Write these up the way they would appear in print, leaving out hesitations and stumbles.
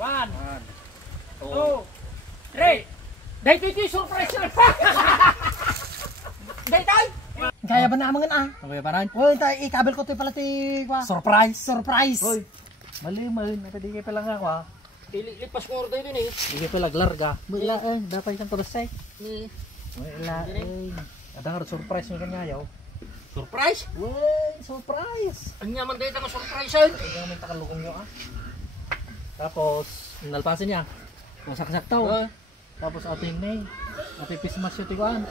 One, two, three. Dahito ito yung surprise na. Dahito! Kaya ba naman ah? Kaya pa rin? Uy, ikabel ko ito pala ti... Surprise! Surprise! Uy, mali man. Napadi kayo palang ako ah. Lipas ko order din eh. Hindi kayo palaglarga. Wala eh, dapat isang turasay. Wala eh. Ada nga surprise yung kanya yaw. Surprise? Uy, surprise! Ang yaman dahito nga surprise ay. Ang yaman takalukong nyo ah. Tapos, nalpasin niya. Kung saksak-taw. Tapos ating may. Ating pismas yung tiguan.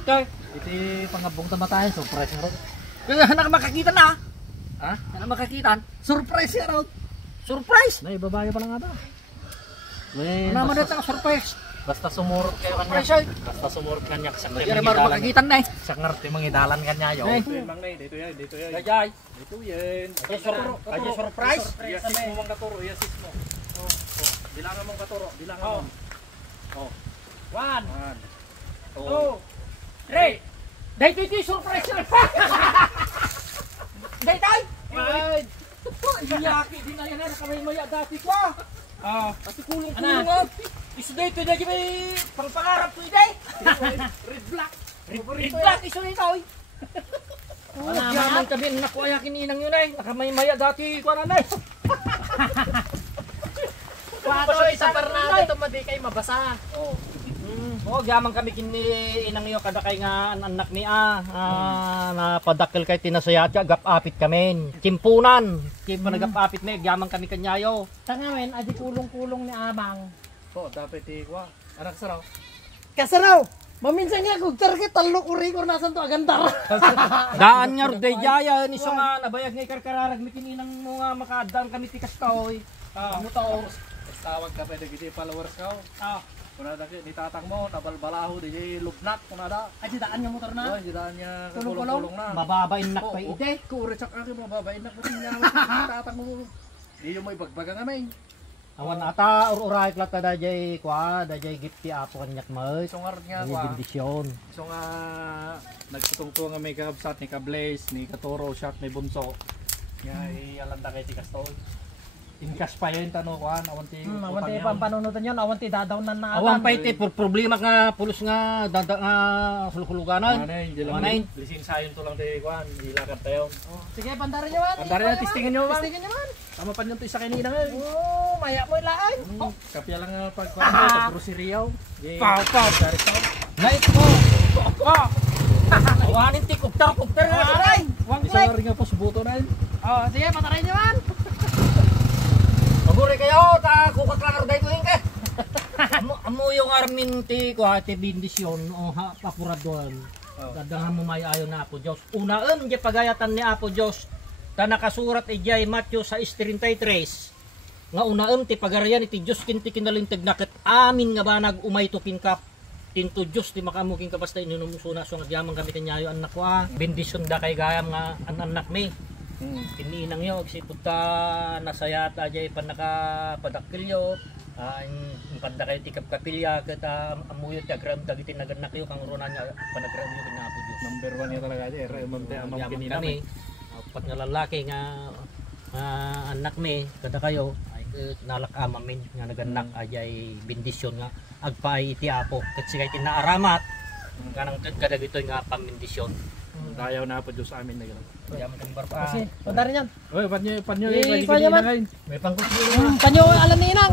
Okay. Iti pangabong tamatayan. Surprise nga rin. Kaya na makakita na. Ha? Na makakita. Surprise nga rin. Surprise? May babae pa lang ata. Naman dito ang surprise. Basta sumurot kayo kanya. Basta sumurot kanya. Kaya baru makakitan na eh. Sak ngerti mangidalan kanya yo. Dito yan, dito yan, dito yan. Gajay. Dito yan. Aja surprise. Yasis mo mang katuro, yasis mo. Bilangan mong katuro, bilangan mo. Oh. One, two, three. Dahito ito yung surprise na. Dahito! Ay! Iyaki din na yan na kamay-maya dati ko. Pati kulong-kulong nga. Iso dito na may pangpangarap ko ito. Red black. Red black iso nito. Yaman kami ang nakuha kininang yun eh. Nakamay-maya dati ko na eh. Pato, isa parnado ito madi kayo mabasa. Yaman kami kininang yun kada kay nga anak ni napadakil kay tinasayatya, gap-apit kami. Kimpunan. Kimpunan nagap-apit may, yaman kami kanyayo. Tangawen, adi kulong-kulong ni Amang. Dapat ikwa. Anak saraw. Kasaraw! Maminsan nga kung target talo ko rin nasan to agandar. Daan nga rin jaya ni so nga nabayag nga karkararag mi kininang mga makadaan kami tikas kaoy. Ano to? Tawag ka pwede gidi followers ka. Kuna da ni tatang mo nabalbalaho di lubnak kuna da. Ay daan yung motor na. Ay daan niya kulong-kulong na. Mababain nak pa ide. Kure sak aki mababain nak niya tatang mo. Di mo ibagbaga nga may. Awan ata uray klat da jay kwa da jay gift ti apo kanyak may. Sungar nga kwa. Bendisyon. So nga nagtutungto nga may kakabsat ni Kablaze ni Katoro shot ni Bunso. Nga alanda kay ti Kastoy. Inkas pa yun tanong ko awanti pang panunutan yun, awanti dadaw na naatan. Awan pa iti problema nga pulos nga dada nga sulukuluganan. Manay, lisin sayon to lang tayo kuan, ilakad tayo. Sige, pandaran nyo man. Pandaran na testingan nyo man. Testingan nyo man. Tama pa nyo to isa kanina nga. Maya mo ilaan. Kapya lang nga pagkuhan mo, pag-rosiriyaw. Pau. Night mo. Awanin ti kuptar nga. Isa nga rin nga po subuto na yun. Sige, pandaran nyo man. Paguri kayo, kukat lang dahito yun ka. Amo yung armin ti ko ati bindisyon o papuradon. Dadahan mo may ayon na Apo Diyos. Unaan di pagayatan ni Apo Diyos. Ta nakasurat ijay Matthew 6:33. Nga unaan ti pagarayan iti Diyos kinti kinalintig nakit amin nga banag umay to pinkap. Tinto Diyos ti makamuking kabasta inunumusuna so nagyamang kami kanyayo anak ko. Bindisyon da kay gayam nga anak mi. Kininang yo sipud ta nasayata jay pan nakapadakilyo ang panda kay tikap kapilya ket amuyot ti agram dagiti naganak yo kang urunan nya panagram yo ken Apo Dios. Number 1 yo talaga jay remon te amam kinina mi. Apat nga lalaki nga anak mi kada kayo ay nalak amamin nga naganak ajay bendisyon nga agpaay iti Apo ket sigay tinaaramat kanang kada dito nga pamindisyon. Dayaw na Apo Diyos sa amin na gano'n. Yaman kang barpa. Kasi, pandaran yan. Uy, panyo panyo man. May pangkot. Panyo alam ni inang.